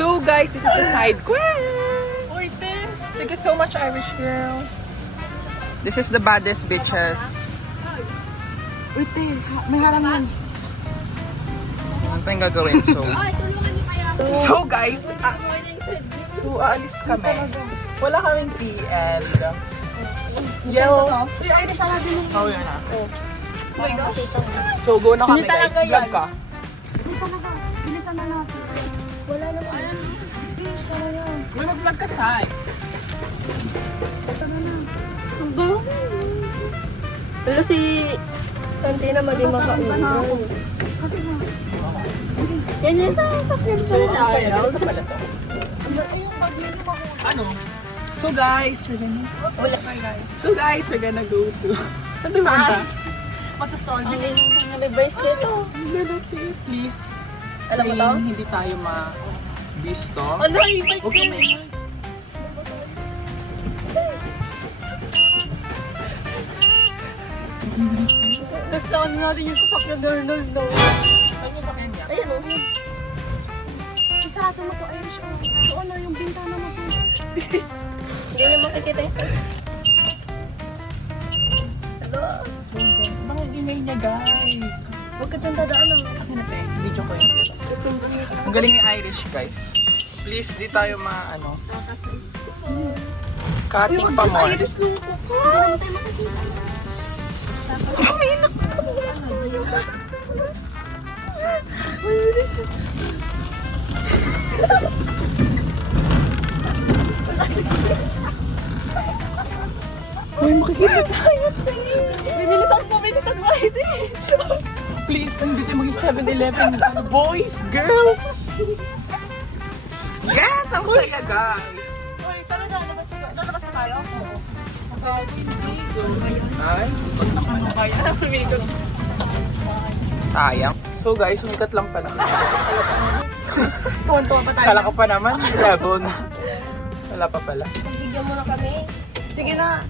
So guys, this is the side quest. Thank you so much, Irish girl. This is the baddest bitches. Wait, may harangan. Ano tayong gagawin? So guys, aalis kami. Wala kaming tea and yellow. Irish ala din. Oh, yan na. Oh my gosh. So go na kami guys. Vlog ka. Hindi talaga. Bilisan na natin. Wala naman. Ayan. Bilis ka na yan. May mag-vlog ka, Sai. Ito na na. Ang baho. Pero si Santina madi makaulan. Kasi nga. Yan yan sa sakyan sa nila. Ito pala to. Ayun, pag may makaulan. Ano? So guys, we're gonna go to... Saan tayo punta? Magsa-store. Ang reverse nito. Lalaki, please. Alam mo to? Hindi tayo ma-bisto. Ano, ibig Huwag ka maingay. Tapos naman natin yung sasakyan doon. Saan yung sakyan niya? Ayan o. Isarado mo to, Irish. Doon na yung bintana mo to. Bilis. Hindi niya makikita yung sa'yo. Hello? So, bang ingay niya, guys. Huwag ka dyan dadaan ah. Akin na tayo. Video ko yun. Ang galing ni Irish, guys. Please, di tayo cutting pa mo. Irish nung kuko. Hindi naman tayo makikita. Ay, naku. Irish. Uy, makikita tayo. Bilisan mo, Irish. Please, hindi tayo maging 7-Eleven. Boys, girls. Yes, ang saya, guys. Uy, talaga, lalabas na tayo? Oo. Ay, ikot na kami kaya. Sayang. So guys, umikat lang pala. Tuwan-tuwa pa tayo. Kala ko pa naman, level na. Wala pa pala. Bigyan mo na kami. Sige na.